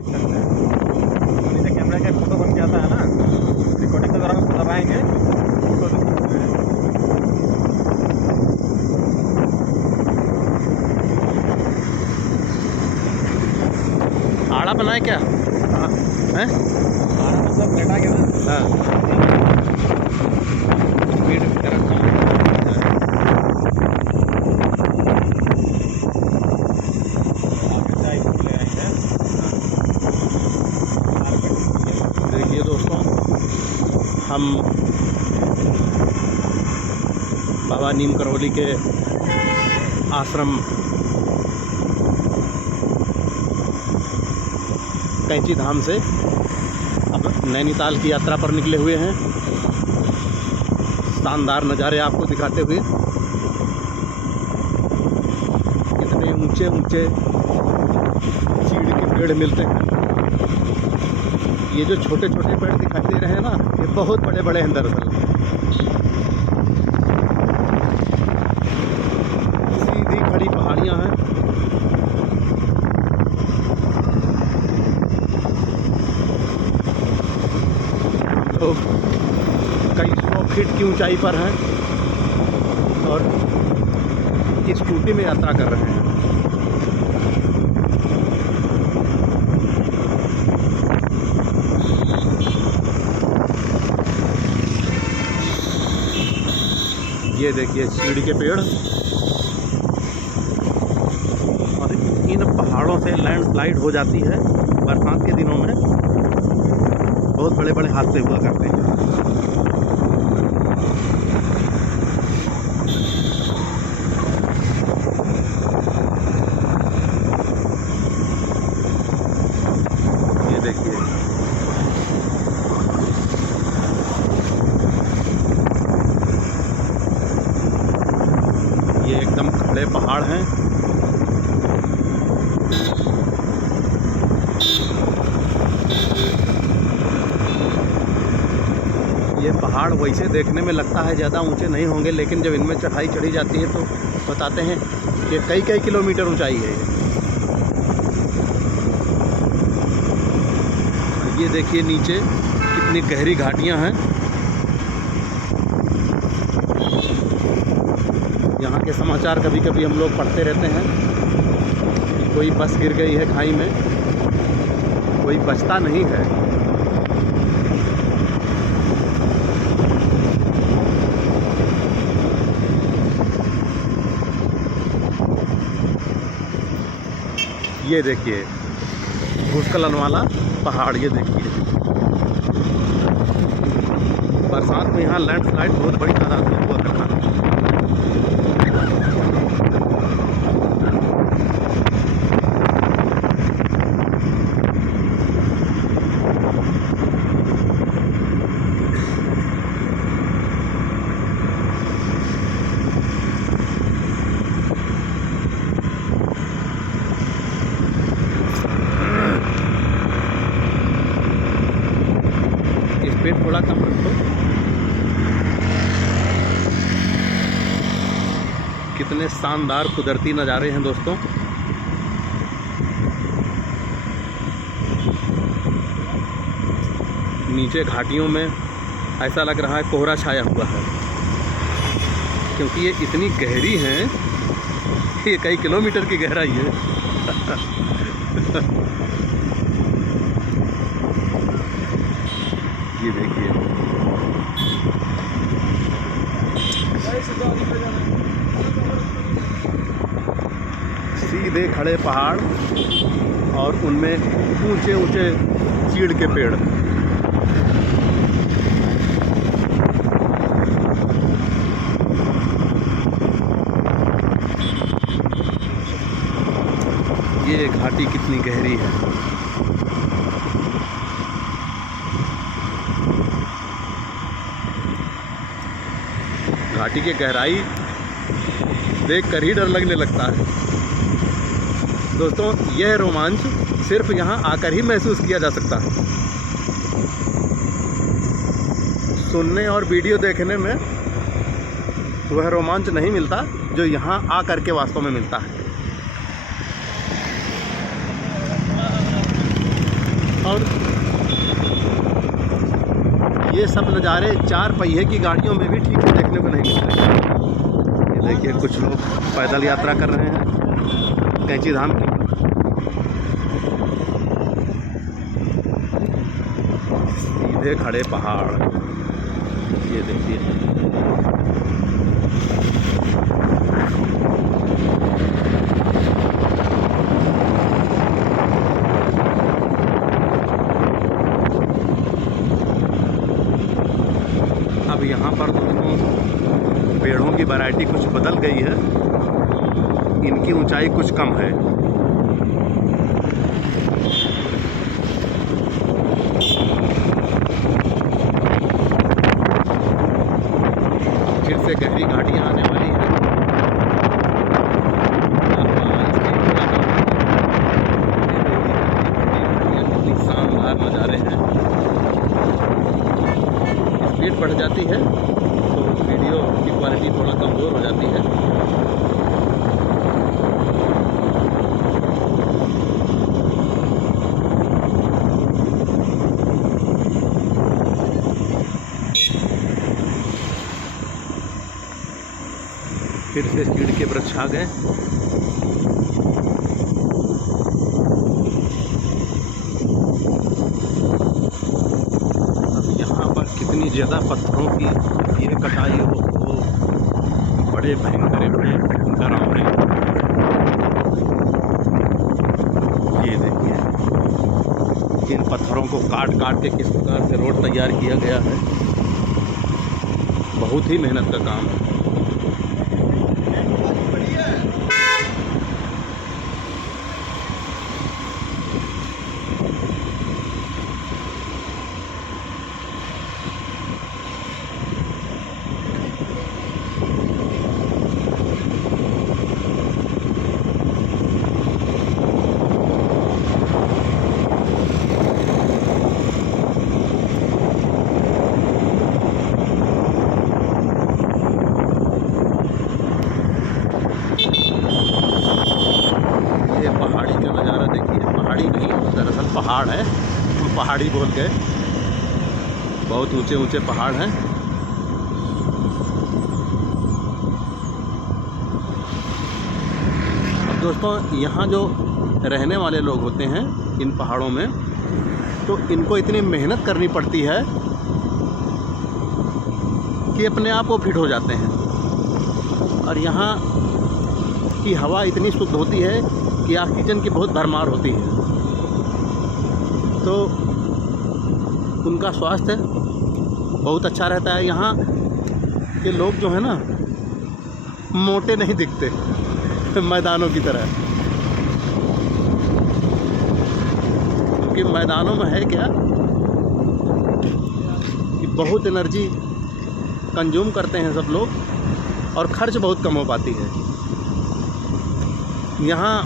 जैसे कैमरा का फोटो बन के आता है ना, रिकॉर्डिंग के दौरान उसको दबाएंगे तो दिख सकते हैं। आड़ा बनाए क्या हाँ, है? आड़ा मतलब लेटा के ना। हाँ, स्पीड करेक्ट है। आप चाय ले आएंगे। देखिए दोस्तों, हम बाबा नीम करौली के आश्रम कैंची धाम से अब नैनीताल की यात्रा पर निकले हुए हैं। शानदार नज़ारे आपको दिखाते हुए, कितने ऊंचे ऊंचे चीड़ के पेड़ मिलते हैं। ये जो छोटे छोटे पेड़ दिखाई दे रहे हैं ना, ये बहुत बड़े बड़े हैं दरअसल। सीधी खड़ी पहाड़ियाँ हैं। लोग कई 100 फीट की ऊंचाई पर हैं और इस स्कूटी में यात्रा कर रहे हैं। ये देखिए सीढ़ी के पेड़, और इन पहाड़ों से लैंडस्लाइड हो जाती है बरसात के दिनों में। बहुत बड़े बड़े हादसे हुआ करते हैं। ये देखिए, ये एकदम खड़े पहाड़ हैं। ये पहाड़ वैसे देखने में लगता है ज़्यादा ऊंचे नहीं होंगे, लेकिन जब इनमें चढ़ाई चढ़ी जाती है तो बताते हैं कि कई कई किलोमीटर ऊंचाई है। ये देखिए नीचे कितनी गहरी घाटियां हैं। यहाँ के समाचार कभी कभी हम लोग पढ़ते रहते हैं कि कोई बस गिर गई है खाई में, कोई बचता नहीं है। ये देखिए भूस्खलन वाला पहाड़, ये देखिए बरसात में यहाँ लैंडस्लाइड बहुत बड़ी तादाद में हुआ करता है। स्पीड थोड़ा कम रखो। कितने शानदार कुदरती नज़ारे हैं दोस्तों। नीचे घाटियों में ऐसा लग रहा है कोहरा छाया हुआ है, क्योंकि ये इतनी गहरी हैं, ये कई किलोमीटर की गहराई है। ये देखिए, सीधे खड़े पहाड़ और उनमें ऊंचे ऊंचे चीड़ के पेड़। ये घाटी कितनी गहरी है। घाटी की गहराई देखकर ही डर लगने लगता है दोस्तों। यह रोमांच सिर्फ यहाँ आकर ही महसूस किया जा सकता है। सुनने और वीडियो देखने में वह रोमांच नहीं मिलता जो यहाँ आकर के वास्तव में मिलता है। और ये सब नज़ारे 4 पहिए की गाड़ियों में भी ठीक से देखने को नहीं मिल रहे। ये देखिए कुछ लोग पैदल यात्रा कर रहे हैं कैंची धाम की। सीधे खड़े पहाड़, ये देखिए। अब यहाँ पर दोस्तों पेड़ों की वैरायटी कुछ बदल गई है, इनकी ऊंचाई कुछ कम है। फिर से गहरी घाटियाँ आने वाली हैं। कितनी शानदार नज़ारे हैं। स्पीड बढ़ जाती है तो वीडियो की क्वालिटी थोड़ा कमज़ोर हो जाती है। फिर से चीड़ के वृक्ष आ गए। अब यहाँ पर कितनी ज़्यादा पत्थरों की ये कटाई हो, बड़े भयंकर डरावने। ये देखिए इन पत्थरों को काट काट के किस प्रकार से रोड तैयार किया गया है। बहुत ही मेहनत का काम है। पहाड़ी का नज़ारा देखिए। पहाड़ी नहीं, दरअसल पहाड़ है, हम पहाड़ी बोल गए। बहुत ऊंचे ऊंचे पहाड़ हैं। अब दोस्तों यहाँ जो रहने वाले लोग होते हैं इन पहाड़ों में, तो इनको इतनी मेहनत करनी पड़ती है कि अपने आप वो फिट हो जाते हैं। और यहाँ की हवा इतनी शुद्ध होती है कि ऑक्सीजन की बहुत भरमार होती है, तो उनका स्वास्थ्य बहुत अच्छा रहता है। यहाँ के लोग जो है ना मोटे नहीं दिखते मैदानों की तरह, क्योंकि मैदानों में है क्या कि बहुत एनर्जी कंज्यूम करते हैं सब लोग और खर्च बहुत कम हो पाती है। यहाँ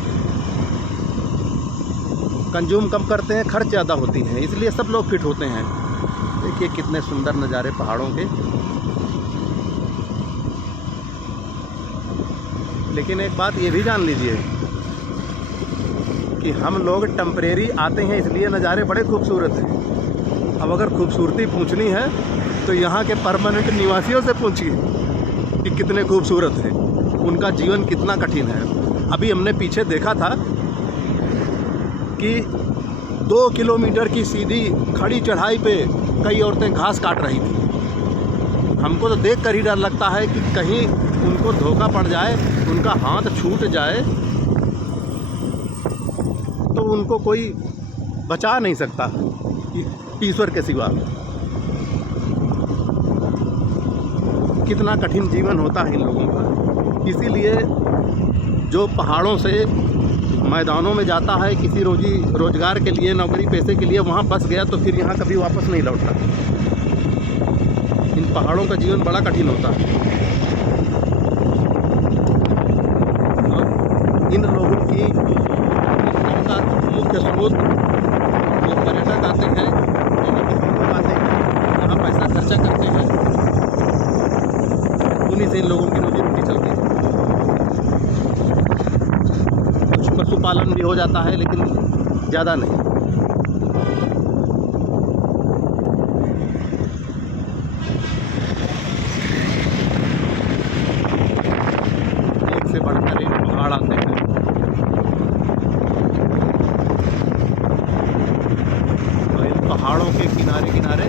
कंज्यूम कम करते हैं, खर्च ज़्यादा होती है, इसलिए सब लोग फिट होते हैं। देखिए कितने सुंदर नज़ारे पहाड़ों के। लेकिन एक बात ये भी जान लीजिए कि हम लोग टेम्परेरी आते हैं, इसलिए नज़ारे बड़े खूबसूरत हैं। अब अगर खूबसूरती पूछनी है तो यहाँ के परमानेंट निवासियों से पूछिए कि कितने खूबसूरत हैं, उनका जीवन कितना कठिन है। अभी हमने पीछे देखा था कि 2 किलोमीटर की सीधी खड़ी चढ़ाई पे कई औरतें घास काट रही थी। हमको तो देख कर ही डर लगता है कि कहीं उनको धोखा पड़ जाए, उनका हाथ छूट जाए तो उनको कोई बचा नहीं सकता ईश्वर के सिवा। कितना कठिन जीवन होता है इन लोगों का। इसीलिए जो पहाड़ों से मैदानों में जाता है किसी रोजगार के लिए, नौकरी पैसे के लिए, वहाँ फंस गया तो फिर यहाँ कभी वापस नहीं लौटता। इन पहाड़ों का जीवन बड़ा कठिन होता है। और इन लोगों की का मुख्य स्रोत जो पर्यटक आते हैं, आते हैं यहाँ पैसा खर्चा करते हैं, उन्हीं से इन लोगों की रोजी रोटी चलती है। पशुपालन भी हो जाता है लेकिन ज़्यादा नहीं। किनारे किनारे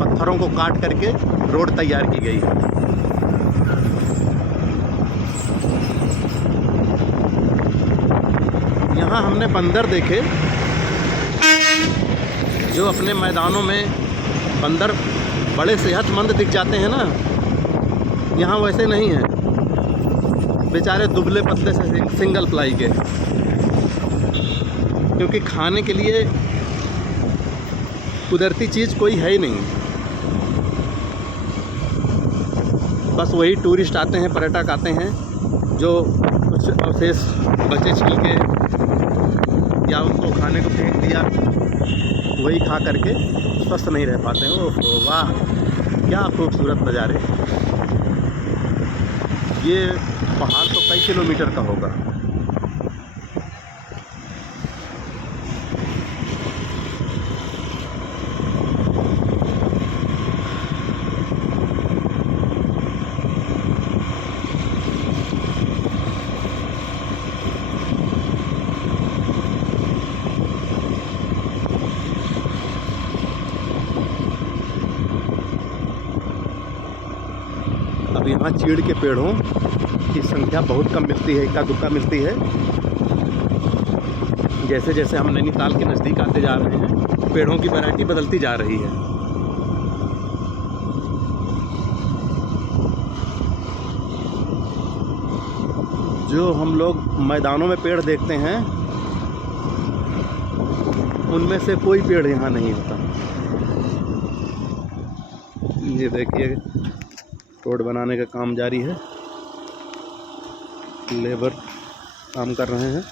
पत्थरों को काट करके रोड तैयार की गई है। यहाँ हमने बंदर देखे, जो अपने मैदानों में बंदर बड़े सेहतमंद दिख जाते हैं ना, यहाँ वैसे नहीं है, बेचारे दुबले पतले से सिंगल प्लाई के, क्योंकि खाने के लिए कुदरती चीज़ कोई है ही नहीं। बस वही टूरिस्ट आते हैं, पर्यटक आते हैं, जो कुछ अवशेष बचे छिलके या उनको खाने को फेंक दिया, वही खा करके स्वस्थ नहीं रह पाते हैं। ओहो वाह, क्या खूबसूरत नज़ारे। ये पहाड़ तो कई किलोमीटर का होगा। अब यहाँ चीड़ के पेड़ों की संख्या बहुत कम मिलती है, इक्का दुक्का मिलती है। जैसे जैसे हम नैनीताल के नज़दीक आते जा रहे हैं, पेड़ों की वैरायटी बदलती जा रही है। जो हम लोग मैदानों में पेड़ देखते हैं, उनमें से कोई पेड़ यहाँ नहीं होता। ये देखिए, रोड बनाने का काम जारी है, लेबर काम कर रहे हैं।